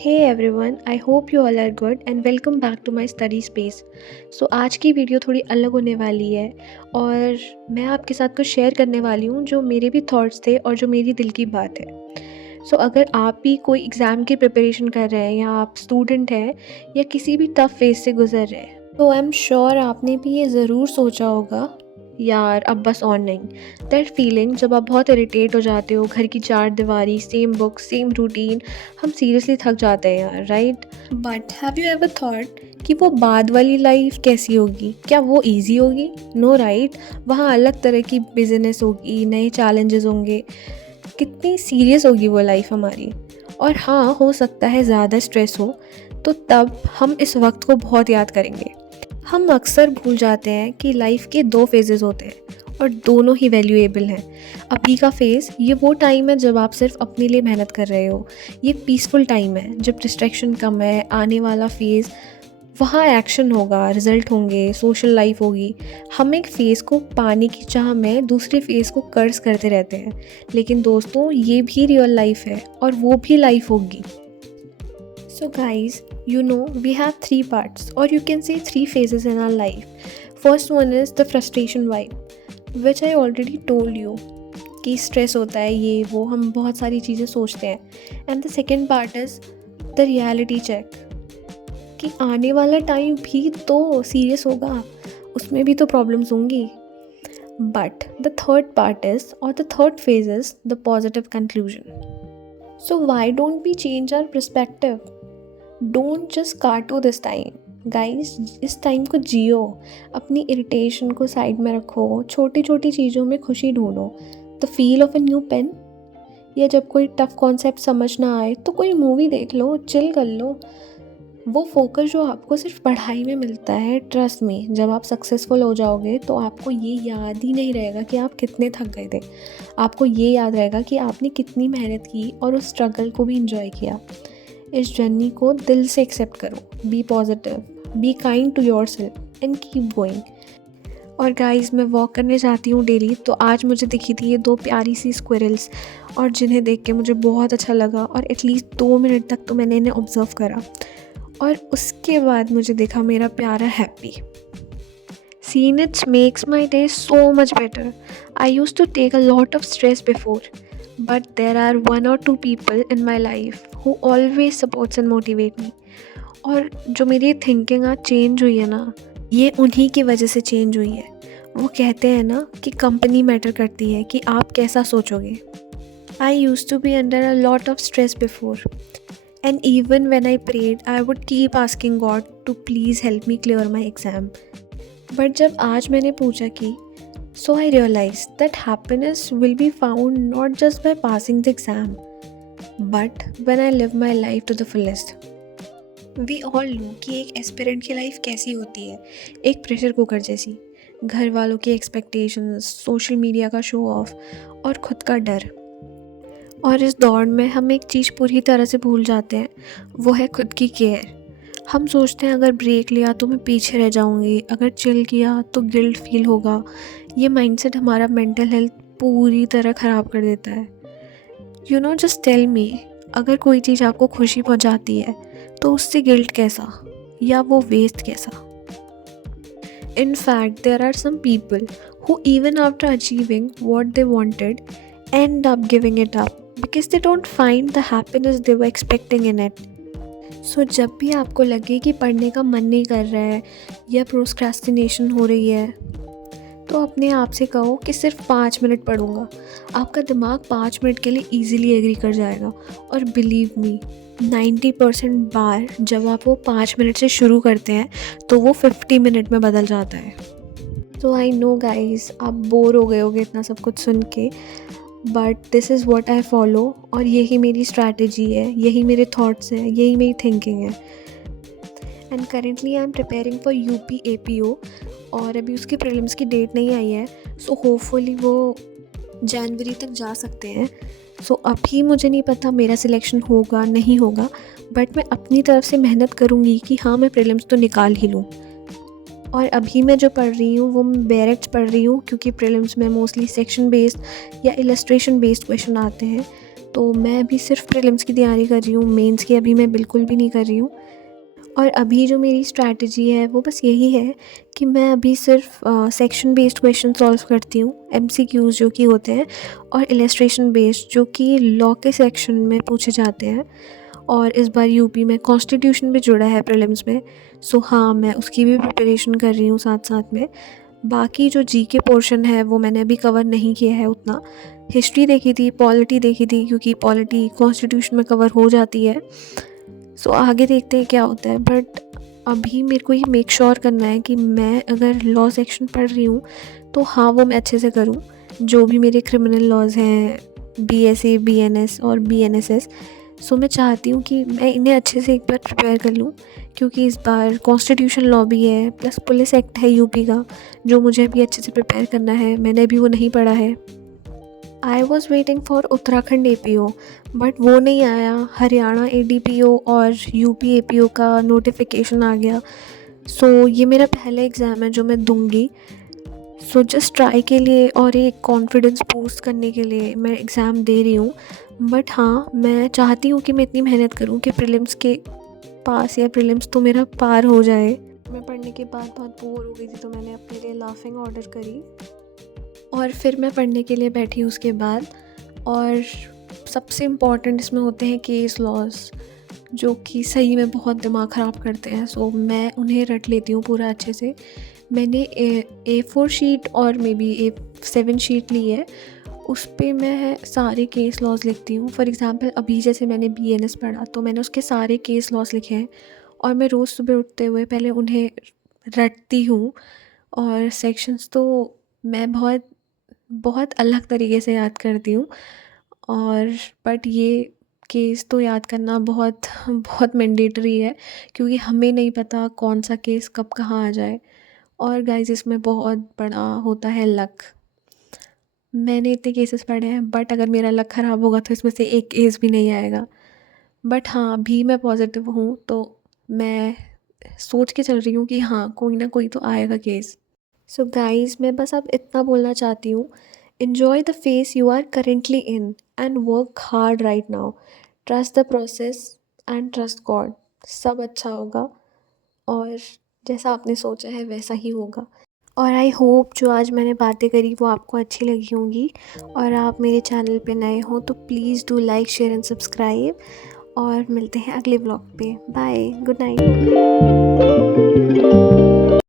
Hey everyone, I hope you all are good and welcome back to my study space. So आज की video थोड़ी अलग होने वाली है और मैं आपके साथ कुछ शेयर करने वाली हूँ जो मेरे भी थॉट्स थे और जो मेरी दिल की बात है। अगर आप भी कोई एग्ज़ाम की प्रिपरेशन कर रहे हैं या आप स्टूडेंट हैं या किसी भी टफ फेज से गुजर रहे हैं तो आई एम श्योर आपने भी ये ज़रूर सोचा होगा, यार अब बस ऑन नहीं। दैट फीलिंग जब आप बहुत इरिटेट हो जाते हो, घर की चार दीवारी, सेम बुक, सेम रूटीन, हम सीरियसली थक जाते हैं यार, right? But have you ever thought कि वो बाद वाली लाइफ कैसी होगी? क्या वो ईजी होगी? No, right? वहाँ अलग तरह की बिजनेस होगी, नए चैलेंजेस होंगे, कितनी सीरियस होगी वो लाइफ हमारी। और हाँ, हो सकता है ज़्यादा स्ट्रेस हो, तो तब हम इस वक्त को बहुत याद करेंगे। हम अक्सर भूल जाते हैं कि लाइफ के 2 फेजेस होते हैं और दोनों ही वैल्यूएबल हैं। अभी का फेज़ ये वो टाइम है जब आप सिर्फ अपने लिए मेहनत कर रहे हो, ये पीसफुल टाइम है जब डिस्ट्रैक्शन कम है। आने वाला फेज़ वहाँ एक्शन होगा, रिजल्ट होंगे, सोशल लाइफ होगी। हम एक फ़ेज़ को पाने की चाह में दूसरे फ़ेज़ को कर्ज करते रहते हैं, लेकिन दोस्तों ये भी रियल लाइफ है और वो भी लाइफ होगी। So guys, we have 3 parts, or you can say 3 phases in our life. First one is the frustration vibe, which I already told you कि स्ट्रेस होता है, ये वो हम बहुत सारी चीज़ें सोचते हैं। And the second part is the reality check, कि आने वाला टाइम भी तो सीरियस होगा, उसमें भी तो प्रॉब्लम्स होंगी। But the third part is, और the third phase is the positive conclusion. So why don't we change our perspective? Don't just काटो दिस टाइम गाइस, इस टाइम को जियो, अपनी इरिटेशन को साइड में रखो, छोटी छोटी चीज़ों में खुशी ढूंढो। The feel of a new pen, या जब कोई टफ कॉन्सेप्ट समझ ना आए तो कोई मूवी देख लो, चिल कर लो। वो फोकस जो आपको सिर्फ पढ़ाई में मिलता है, ट्रस्ट में जब आप सक्सेसफुल हो जाओगे तो आपको ये याद ही नहीं रहेगा कि आप कितने थक गए थे। आपको ये याद रहेगा कि आपने कितनी मेहनत की और उस स्ट्रगल को भी इंजॉय किया। इस जर्नी को दिल से एक्सेप्ट करो, be positive, be kind to yourself and keep going. और गाइस, मैं वॉक करने जाती हूँ डेली, तो आज मुझे दिखी थी ये 2 प्यारी सी स्क्विरल्स, और जिन्हें देख के मुझे बहुत अच्छा लगा और एटलीस्ट 2 मिनट तक तो मैंने इन्हें ऑब्जर्व करा। और उसके बाद मुझे देखा मेरा प्यारा happy. Seeing it makes my day so much better. I used to take a lot of stress before, but there are 1 or 2 people in my life who always supports and motivate me. और जो मेरी thinking आज change हुई है ना, ये उन्हीं की वजह से चेंज हुई है। वो कहते हैं ना कि कंपनी मैटर करती है, कि आप कैसा सोचोगे। I used to be under a lot of stress before, and even when I prayed, I would keep asking God to please help me clear my exam. But जब आज मैंने पूछा कि so I realized that happiness will be found not just by passing the exam, but when I live my life to the fullest. We all know कि एक aspirant की life कैसी होती है, एक प्रेशर कुकर जैसी। घर वालों की एक्सपेक्टेशंस, सोशल मीडिया का शो ऑफ और खुद का डर। और इस दौड़ में हम एक चीज़ पूरी तरह से भूल जाते हैं, वो है खुद की केयर। हम सोचते हैं अगर ब्रेक लिया तो मैं पीछे रह जाऊंगी, अगर चिल किया तो गिल्ट फील होगा। ये माइंडसेट हमारा मेंटल हेल्थ पूरी तरह ख़राब कर देता है। जस्ट टेल मी, अगर कोई चीज़ आपको खुशी पहुंचाती है तो उससे गिल्ट कैसा, या वो वेस्ट कैसा? In fact, there are some people who even after achieving what they wanted end up giving it up because they don't find the happiness they were expecting in it. So जब भी आपको लगे कि पढ़ने का मन नहीं कर रहा है या प्रोक्रेस्टिनेशन हो रही है, तो अपने आप से कहो कि सिर्फ 5 मिनट पढ़ूंगा। आपका दिमाग 5 मिनट के लिए ईजिली एग्री कर जाएगा। और बिलीव मी, 90% बार जब आप वो 5 मिनट से शुरू करते हैं तो वो 50 मिनट में बदल जाता है। तो आई नो गाइज, आप बोर हो गए होगे इतना सब कुछ सुन के, but this is what I follow, और यही मेरी स्ट्रैटेजी है, यही मेरे थॉट्स हैं, यही मेरी थिंकिंग है। And currently I am preparing for UP APO, और अभी उसकी प्रीलिम्स की डेट नहीं आई है, सो होपफुली वो जनवरी तक जा सकते हैं। सो अभी मुझे नहीं पता मेरा सिलेक्शन होगा नहीं होगा, बट मैं अपनी तरफ से मेहनत करूँगी कि हाँ, मैं प्रीलिम्स तो निकाल ही लूँ। और अभी मैं जो पढ़ रही हूँ वो मैं बैरेक्ट्स पढ़ रही हूँ, क्योंकि प्रीलिम्स में मोस्टली सेक्शन बेस्ड या इलस्ट्रेशन बेस्ड क्वेश्चन आते हैं। तो मैं अभी सिर्फ प्रीलिम्स की तैयारी कर रही हूँ, मेंस की अभी मैं बिल्कुल भी नहीं कर रही हूँ। और अभी जो मेरी स्ट्रैटेजी है वो बस यही है कि मैं अभी सिर्फ सेक्शन बेस्ड क्वेश्चन सॉल्व करती हूँ, एमसीक्यूज़ जो कि होते हैं, और इलस्ट्रेशन बेस्ड जो कि लॉ के सेक्शन में पूछे जाते हैं। और इस बार यूपी में कॉन्स्टिट्यूशन भी जुड़ा है प्रीलिम्स में, सो हाँ मैं उसकी भी प्रिपरेशन कर रही हूँ साथ साथ में। बाकी जो जीके पोर्शन है वो मैंने अभी कवर नहीं किया है उतना। हिस्ट्री देखी थी, पॉलिटी देखी थी, क्योंकि पॉलिटी कॉन्स्टिट्यूशन में कवर हो जाती है। सो आगे देखते हैं क्या होता है। बट अभी मेरे को ये मेक श्योर करना है कि मैं अगर लॉ सेक्शन पढ़ रही हूँ तो हाँ वो मैं अच्छे से करूँ। जो भी मेरे क्रिमिनल लॉज हैं, बीएसए, बीएनएस और बीएनएसएस, सो मैं चाहती हूँ कि मैं इन्हें अच्छे से एक बार प्रिपेयर कर लूँ, क्योंकि इस बार कॉन्स्टिट्यूशन लॉ भी है प्लस पुलिस एक्ट है यूपी का, जो मुझे भी अच्छे से प्रिपेयर करना है। मैंने भी वो नहीं पढ़ा है। I was waiting for Uttarakhand APO, but वो नहीं आया। हरियाणा एडीपीओ और यूपी एपीओ का नोटिफिकेशन आ गया। सो ये मेरा पहला एग्ज़ाम है जो मैं दूंगी। सो जस्ट ट्राई के लिए और एक कॉन्फिडेंस बूस्ट करने के लिए मैं एग्ज़ाम दे रही हूँ। बट हाँ मैं चाहती हूँ कि मैं इतनी मेहनत करूँ कि प्रीलिम्स के पास या प्रीलिम्स तो मेरा पार हो जाए। मैं पढ़ने के बाद बहुत बोर हो गई थी, तो मैंने अपने लिए लाफिंग ऑर्डर करी और फिर मैं पढ़ने के लिए बैठी उसके बाद। और सबसे इम्पॉर्टेंट इसमें होते हैं केस लॉज, जो कि सही में बहुत दिमाग ख़राब करते हैं। सो मैं उन्हें रट लेती हूँ पूरा अच्छे से। मैंने A4 शीट और मे बी A7 शीट ली है, उस पे मैं सारे केस लॉज लिखती हूँ। फॉर एग्ज़ाम्पल अभी जैसे मैंने बीएनएस पढ़ा तो मैंने उसके सारे केस लॉज लिखे हैं, और मैं रोज़ सुबह उठते हुए पहले उन्हें रटती हूँ। और सेक्शंस तो मैं बहुत बहुत अलग तरीके से याद करती हूँ। और बट ये केस तो याद करना बहुत बहुत मैंडेटरी है, क्योंकि हमें नहीं पता कौन सा केस कब कहाँ आ जाए। और गाइस इसमें बहुत बड़ा होता है लक। मैंने इतने केसेस पढ़े हैं, बट अगर मेरा लक ख़राब होगा तो इसमें से एक केस भी नहीं आएगा। बट हाँ अभी मैं पॉजिटिव हूँ, तो मैं सोच के चल रही हूँ कि हाँ कोई ना कोई तो आएगा केस। सो गाइज मैं बस अब इतना बोलना चाहती हूँ, enjoy the phase you are currently in and work hard right now. Trust the process and trust God. सब अच्छा होगा, और जैसा आपने सोचा है वैसा ही होगा। और आई होप जो आज मैंने बातें करी वो आपको अच्छी लगी होंगी। और आप मेरे चैनल पे नए हो तो please do like, share and subscribe. और मिलते हैं अगले ब्लॉग पे। Bye, good night.